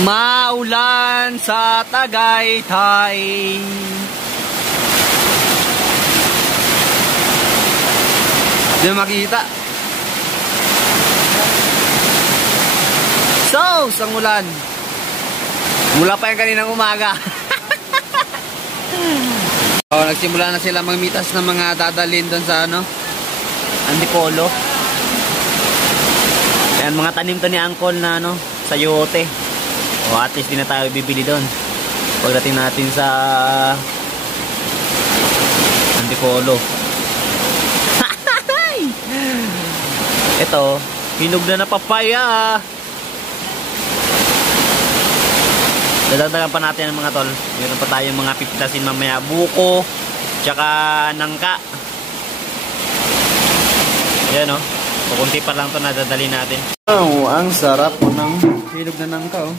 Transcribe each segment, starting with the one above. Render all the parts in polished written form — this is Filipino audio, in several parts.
Maulan sa Tagaytay. Hindi makita. So, sang ulan. Mula pa yung kaninang umaga. Oh, nagsimula na sila magmitas ng mga dadalhin doon sa ano, Antipolo. Ayan, mga tanim to ni Uncle na ano, sa yote. O at least di na tayo bibili doon. Pagdating natin sa Antipolo. Ito, hinog na papaya. Dadagdagan pa natin ang mga tol. Meron pa tayong mga pipitasin mamaya. Buko, tsaka nangka. Yan o. Kunti pa lang ito na dadali natin. Oh, ang sarap po ng hinog na nangka oh.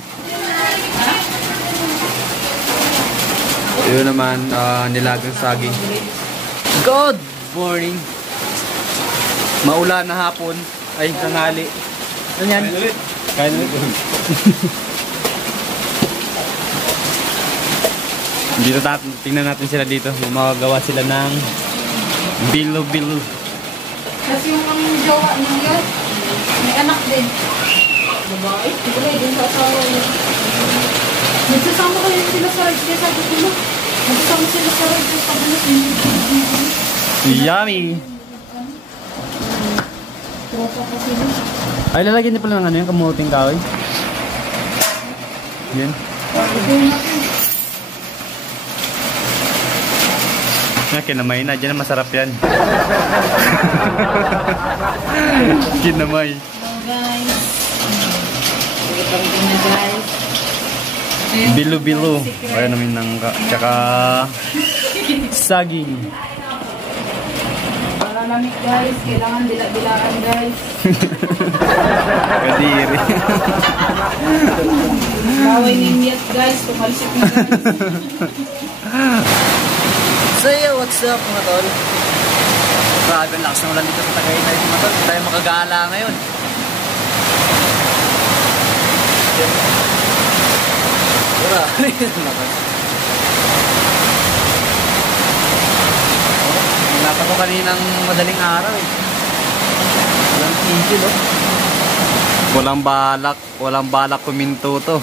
Yun naman, nilagang saging. Good morning. Maulan na hapon. Ay, tanghali. Ano yan? Kain ulit. Dito tingnan natin sila dito. Magagawa sila ng bilo-bilo. Kasi yung ang jowa niya, may anak din. Babae? Wala din sa asawa niya. Nagsasama kayo sila sa rides kaya sabi ko na. Nagsasama sila sa rides kaya sabi ko Yummy! Ay, lalagyan niyo pala ng ano yung kamuting kahoy. Yan. Kinamay na, dyan na masarap yan. Kinamay. Hello guys. Welcome na guys. Bilo-bilo. Ayan namin nangka. Tsaka saging. Para lamig guys. Kailangan bila-bilaan guys. Kadiri. Kaway ni Miet guys. Pumalsik na guys. So yeah, what's up mga tol? Grabe ang lakas ng ulan dito sa Tagaytay mga tol. Hindi tayo makagala ngayon. Napa ko kaninang madaling araw eh. Walang tigil oh. Walang balak kuminto to.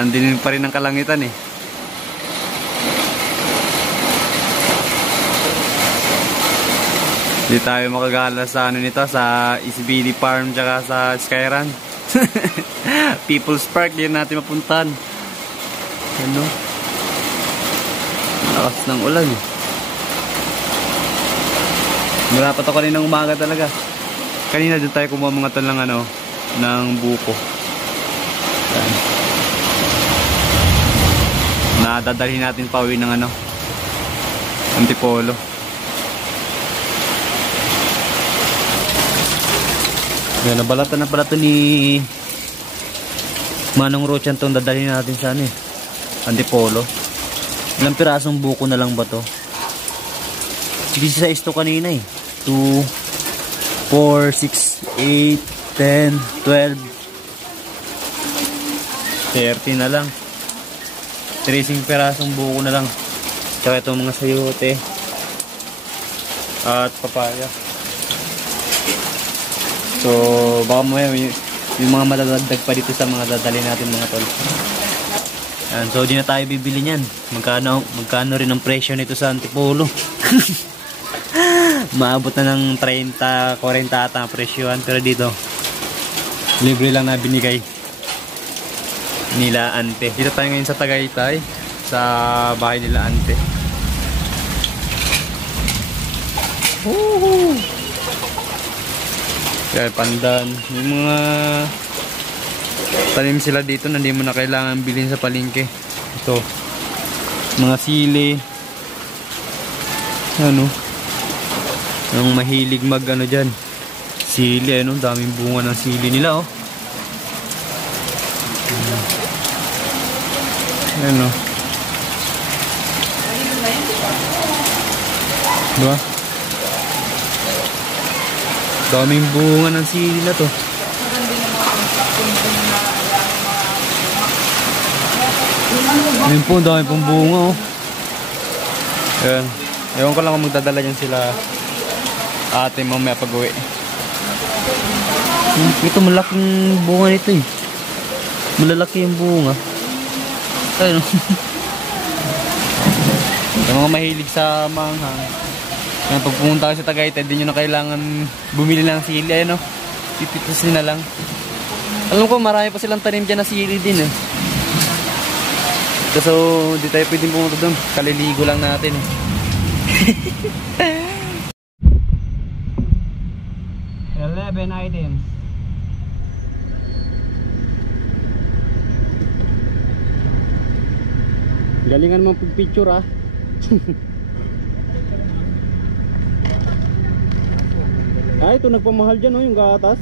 Andinin pa rin ang kalangitan eh. Hindi tayo makagala sa ano nito, sa SBD Farm tsaka sa Skyrun. People's Park, din natin mapuntahan. Ano? Lakas ng ulan eh. Marapat ako kaninang umaga talaga. Kanina din tayo kumuha mga ton ng ano, ng buko. Yan. Nadadalhin natin pa uwi ng ano, Antipolo. Yan, nabalatan na pala ito ni Manong Rochan itong dadalhin natin sa ano eh, Antipolo. Ilang pirasong buko na lang ba ito? 16 ito kanina eh. 2, 4, 6, 8, 10, 12, 30 na lang. 13 pirasong buko na lang. Tsaka itong mga sayote at papaya. So, baka mamaya yung mga madadagdag pa dito sa mga dadali natin mga tol. Yan, so, di na tayo bibili niyan. Magkano rin ang presyo nito sa Antipolo. Maabot na ng 30, 40 ata ang presyohan. Pero dito, libre lang na binigay nila ante. Dito tayo ngayon sa Tagaytay, sa bahay nila ante. Woohoo! Kaya pandan, yung mga tanim sila dito na hindi mo na kailangan bilhin sa palengke. Ito, mga sili, ano, yung mahilig mag ano dyan, sili, ano, daming bunga ng sili nila oh. Ano, diba? Daming bunga ng sili na to. Ayun po, dami pong bunga oh. Ayan. Ewan ko lang kung magdadala yan sila ate mamaya pag uwi. Ito malaking bunga nito eh. Malalaki yung bunga. Ayun. Yung mga mahilig sa manghang. Kaya pag pumunta kayo sa Tagaytay, di nyo na kailangan bumili ng sili. Ayun o. Pipitasin na lang. Alam ko marami pa silang tanim dyan na sili din eh. So, di tayo pwedeng pumunta doon. Kaliligo lang natin eh. 11 items. Galingan mo picture ah. Ay, ito nagpamahal dyan oh, yung gatas.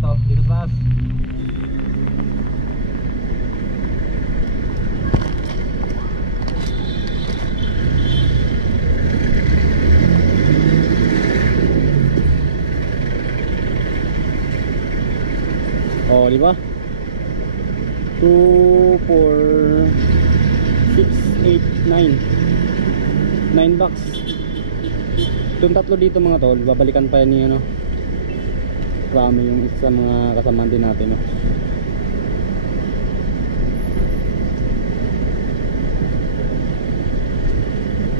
Ito, dito taas. Oh, di ba? 2, 4, 6, 8, 9. 9 bucks. Itong tatlo dito mga tol, babalikan pa yan ni ano. Rami yung isa mga kasamaan din natin, no.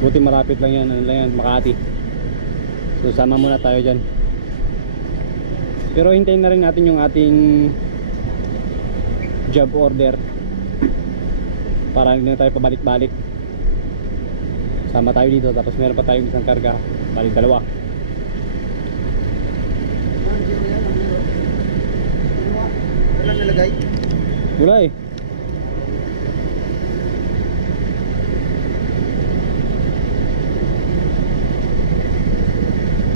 Buti marapit lang yan, ano lang yan, Makati. So sama muna tayo dyan. Pero hintayin na rin natin yung ating job order para hindi na tayo pabalik-balik. Sama tayo dito, tapos meron pa tayong isang karga, balik dalawa. Wala nalagay? Wala eh.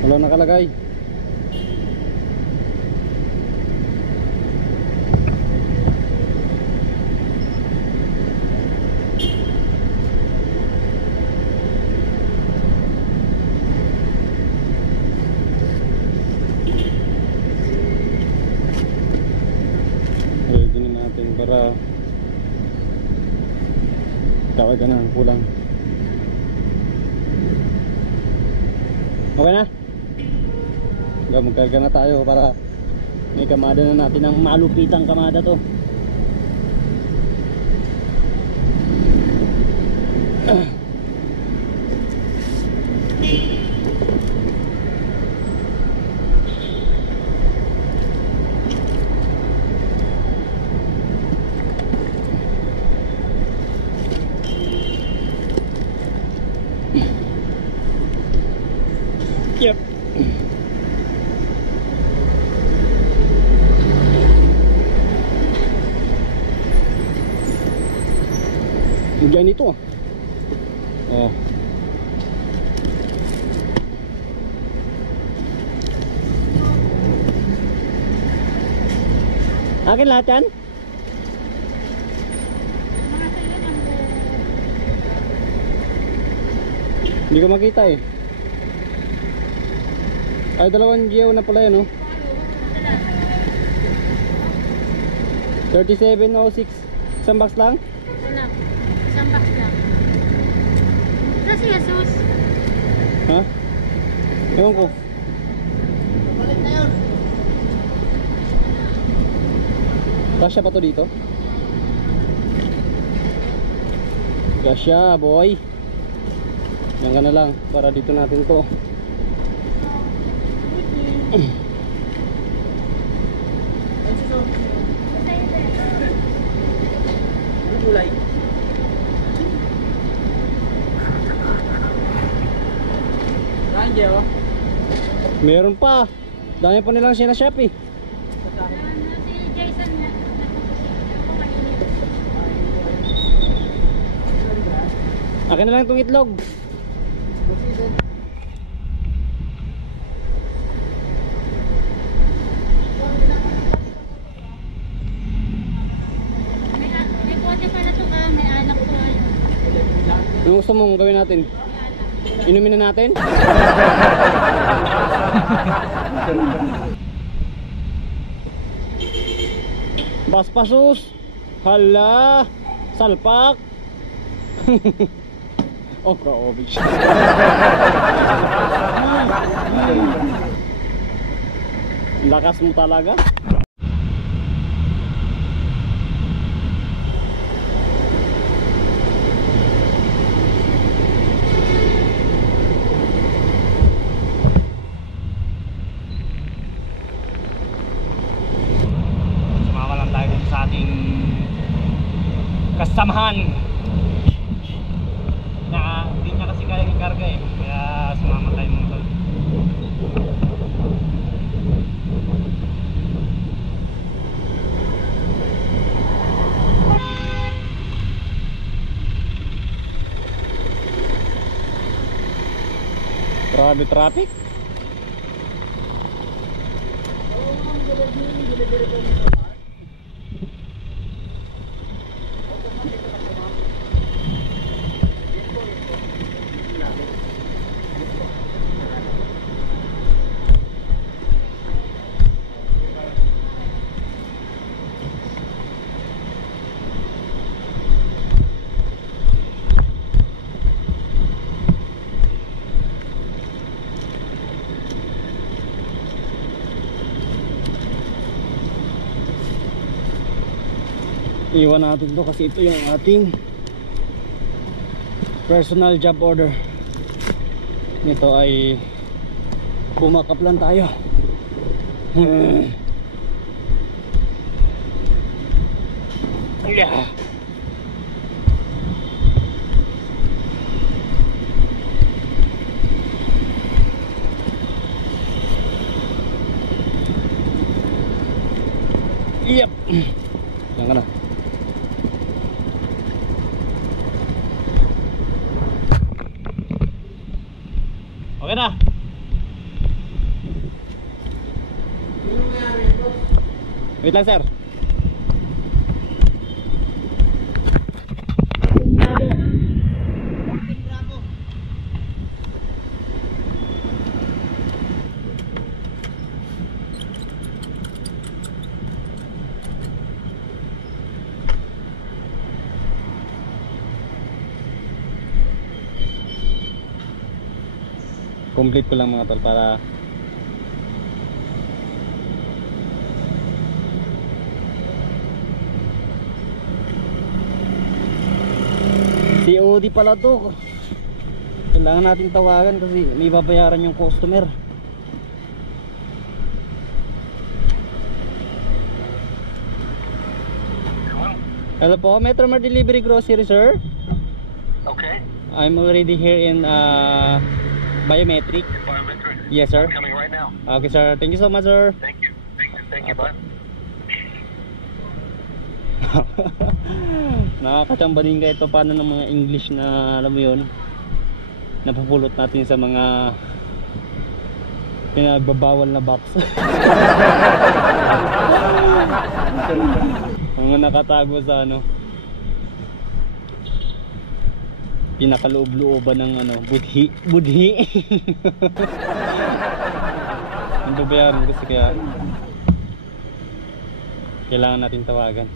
Wala nakalagay. Para kaway ka na ang kulang. Okay na? Magkarga na tayo para may kamada na natin ang malupitang kamada to. Yep. Diyan ito ah. Oh. Akin lahat yan? Hindi ko makita eh. Ay, 2 geo na pala yan, oh. 3706. Isang box lang? Wala. Isang box lang. Ito si Jesus. Ha? Ewan ko. Balik na yun. Kasya pa to dito? Kasya, boy. Yan ka na lang para dito natin to. Gulay. Nandiyo. Meron pa. Dami pa nilang sinashop eh. Si Jason na. Akin na lang itong itlog. May pote pala ito ka. May anak ko. Anong gusto mong gawin natin? Inumin na natin? Paspasus. Hala. Salpak. Oh, grabe siya. Lakas mo talaga. Sumama lang tayo dito sa ating kasamahan na hindi niya kasi kaya ikarga eh, kaya sumama tayo mga tol. Grabe traffic. Iwan natin to kasi ito yung ating personal job order. Nito ay bumakap lang tayo. Yeah. Yep. Yan ka na. Okay na. Wait lang sir. Complete ko lang mga tol para COD pala to. Kailangan natin tawagan kasi may babayaran yung customer. Hello po, Metro Mart Delivery Grocery sir. Okay. I'm already here in Biometric. Biometric. Yes sir. I'm coming right now. Okay sir, thank you so much sir. Thank you. Thank you, bud. Nakakachamba din kahit pa paano ng mga English na alam mo yun, napupulot natin sa mga pinagbabawal na box. Mga nakatago sa ano, pinakaloob-looban ng ano, budhi. Ang babayaran kasi kaya kailangan natin tawagan.